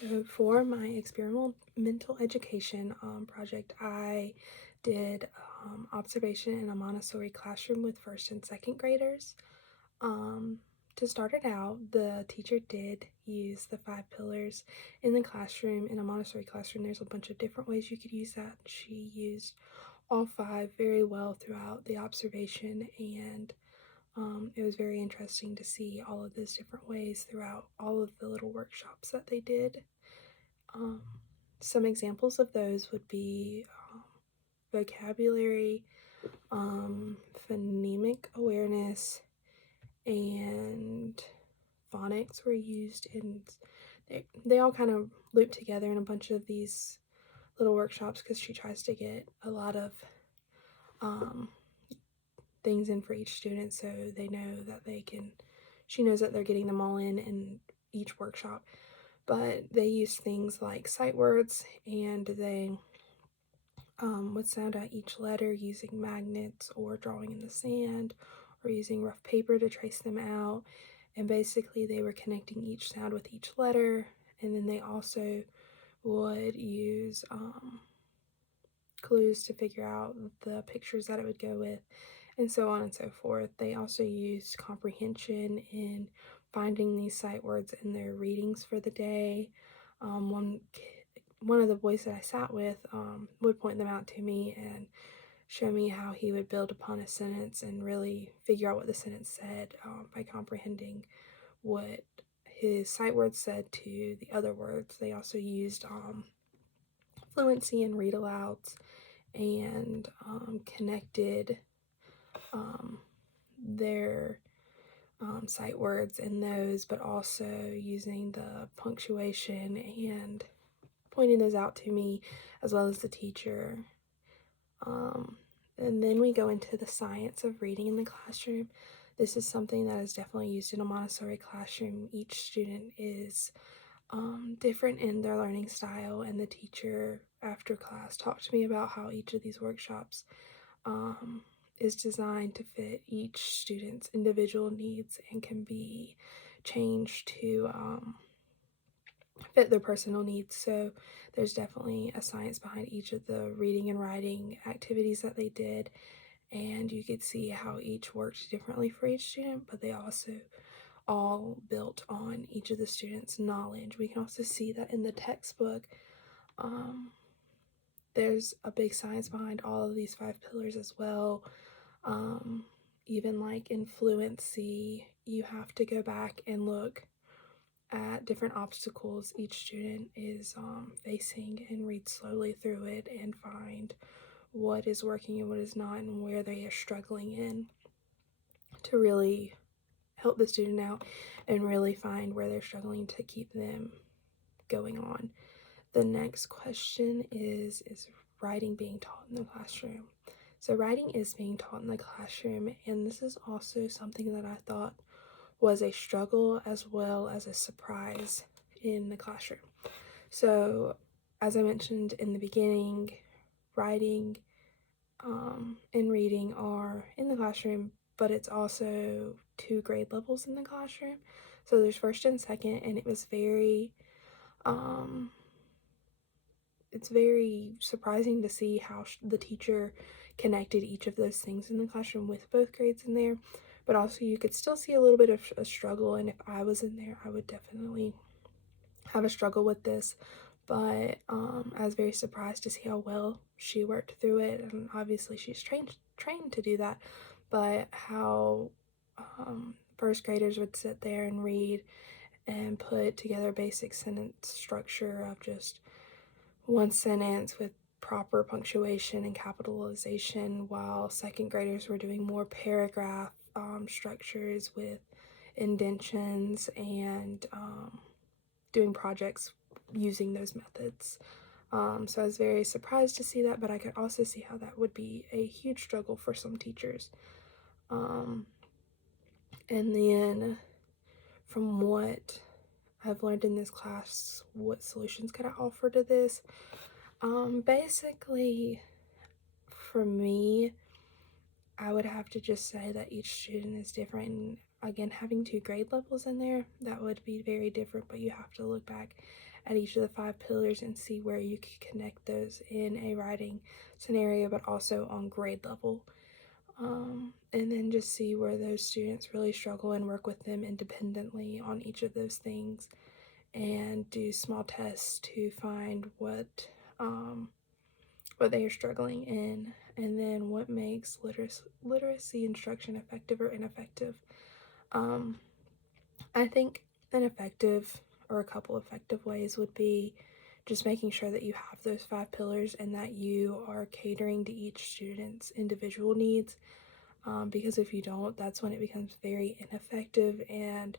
So for my experimental education project, I did observation in a Montessori classroom with first and second graders. Um, to start it out, the teacher did use the 5 pillars in the classroom. In a Montessori classroom, there's a bunch of different ways you could use that. She used all 5 very well throughout the observation, and it was very interesting to see all of those different ways throughout all of the little workshops that they did. Um, some examples of those would be vocabulary, phonemic awareness, and phonics were used, and they all kind of loop together in a bunch of these little workshops because she tries to get a lot of um, things in for each student so they know that she knows that they're getting them all in each workshop. But they use things like sight words, and they would sound out each letter using magnets or drawing in the sand or using rough paper to trace them out. And basically, they were connecting each sound with each letter. And then they also would use clues to figure out the pictures that it would go with, and so on and so forth. They also used comprehension in finding these sight words in their readings for the day. One of the boys that I sat with would point them out to me and show me how he would build upon a sentence and really figure out what the sentence said by comprehending what his sight words said to the other words. They also used fluency and read alouds, and connected um, their sight words in those, but also using the punctuation and pointing those out to me as well as the teacher. Um, and then we go into the science of reading in the classroom. This is something that is definitely used in a Montessori classroom. Each student is different in their learning style, and the teacher after class talked to me about how each of these workshops is designed to fit each student's individual needs and can be changed to fit their personal needs. So there's definitely a science behind each of the reading and writing activities that they did, and you could see how each worked differently for each student, but they also all built on each of the students' knowledge. We can also see that in the textbook. Um, there's a big science behind all of these 5 pillars as well. Even like in fluency, you have to go back and look at different obstacles each student is facing and read slowly through it and find what is working and what is not and where they are struggling in to really help the student out and really find where they're struggling to keep them going on. The next question is writing being taught in the classroom? So writing is being taught in the classroom, and this is also something that I thought was a struggle as well as a surprise in the classroom. So as I mentioned in the beginning, writing and reading are in the classroom, but it's also 2 grade levels in the classroom. So there's first and second, and um, it's very surprising to see how the teacher connected each of those things in the classroom with both grades in there. But also you could still see a little bit of a struggle, and if I was in there, I would definitely have a struggle with this. But I was very surprised to see how well she worked through it, and obviously she's trained to do that. But how first graders would sit there and read and put together a basic sentence structure of just one sentence with proper punctuation and capitalization, while second graders were doing more paragraph structures with indentions and doing projects using those methods. So I was very surprised to see that, but I could also see how that would be a huge struggle for some teachers. Um, and then from what I've learned in this class, what solutions could I offer to this? Basically, for me, I would have to just say that each student is different. And again, having 2 grade levels in there, that would be very different, but you have to look back at each of the 5 pillars and see where you can connect those in a writing scenario, but also on grade level. And then just see where those students really struggle and work with them independently on each of those things, and do small tests to find what they are struggling in, and then what makes literacy instruction effective or ineffective. Um, I think an effective or a couple effective ways would be just making sure that you have those 5 pillars and that you are catering to each student's individual needs. Because if you don't, that's when it becomes very ineffective, and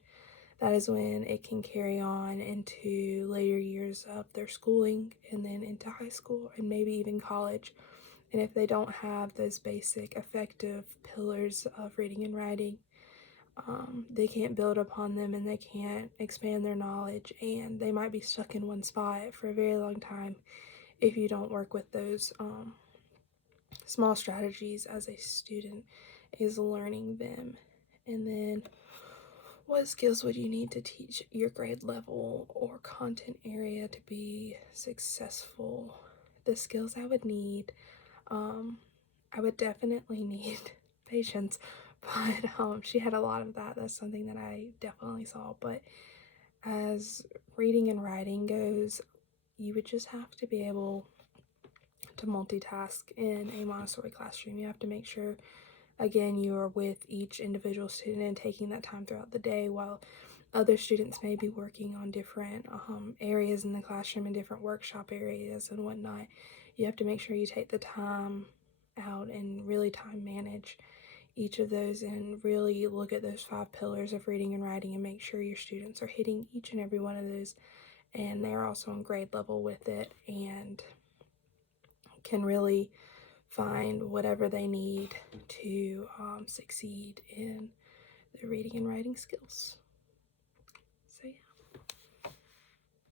that is when it can carry on into later years of their schooling and then into high school and maybe even college. And if they don't have those basic effective pillars of reading and writing, they can't build upon them and they can't expand their knowledge, and they might be stuck in one spot for a very long time if you don't work with those small strategies as a student is learning them. And then, what skills would you need to teach your grade level or content area to be successful? The skills I would need, I would definitely need patience, but she had a lot of that. That's something that I definitely saw. But as reading and writing goes, you would just have to be able to multitask in a Montessori classroom. You have to make sure, again, you are with each individual student and taking that time throughout the day, while other students may be working on different areas in the classroom and different workshop areas and whatnot. You have to make sure you take the time out and really time manage each of those and really look at those 5 pillars of reading and writing and make sure your students are hitting each and every one of those, and they're also on grade level with it and can really find whatever they need to succeed in their reading and writing skills.